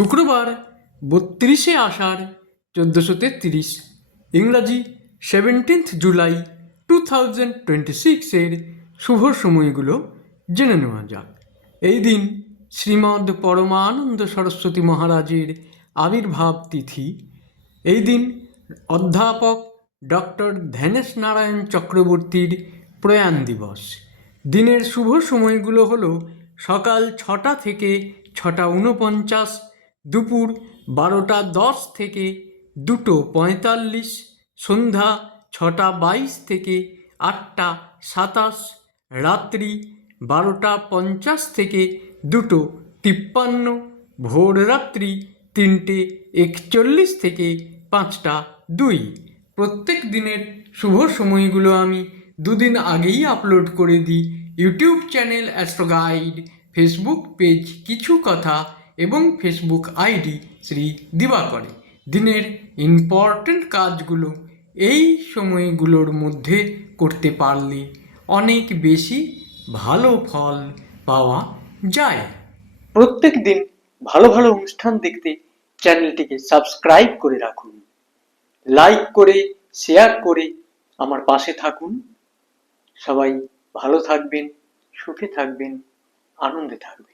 শুক্রবার ৩২শে আষাঢ় ১৪৩৩, ইংরাজি 17th জুলাই 2026 শুভ সময়গুলো জেনে নেওয়া যাক। এই দিন শ্রীমদ্ পরমানন্দ সরস্বতী মহারাজের আবির্ভাব তিথি। এই দিন অধ্যাপক ডক্টর ধ্যানেশ নারায়ণ চক্রবর্তীর প্রয়াণ দিবস। দিনের শুভ সময়গুলো হলো সকাল 6টা থেকে 6টা 49, দুপুর 12টা 10 থেকে 2টো 45, সন্ধ্যা 6টা 22 থেকে 8টা 27, রাত্রি 12টা 50 থেকে 2টো 53, ভোর রাত্রি 3টে 41 থেকে 5টা 2। প্রত্যেক দিনের শুভ সময়গুলো আমি দুদিন আগেই আপলোড করে দিই YouTube channel astro guide, Facebook page কিছু কথা এবং ফেসবুক আইডি শ্রী দিবাকরে। দিনের ইম্পর্ট্যান্ট কাজগুলো এই সময়গুলোর মধ্যে করতে পারলে অনেক বেশি ভালো ফল পাওয়া যায়। প্রত্যেক দিন ভালো ভালো অনুষ্ঠান দেখতে চ্যানেলটিকে সাবস্ক্রাইব করে রাখুন, লাইক করে শেয়ার করে আমার পাশে থাকুন। সবাই ভালো থাকবেন, সুখে থাকবেন, আনন্দে থাকবেন।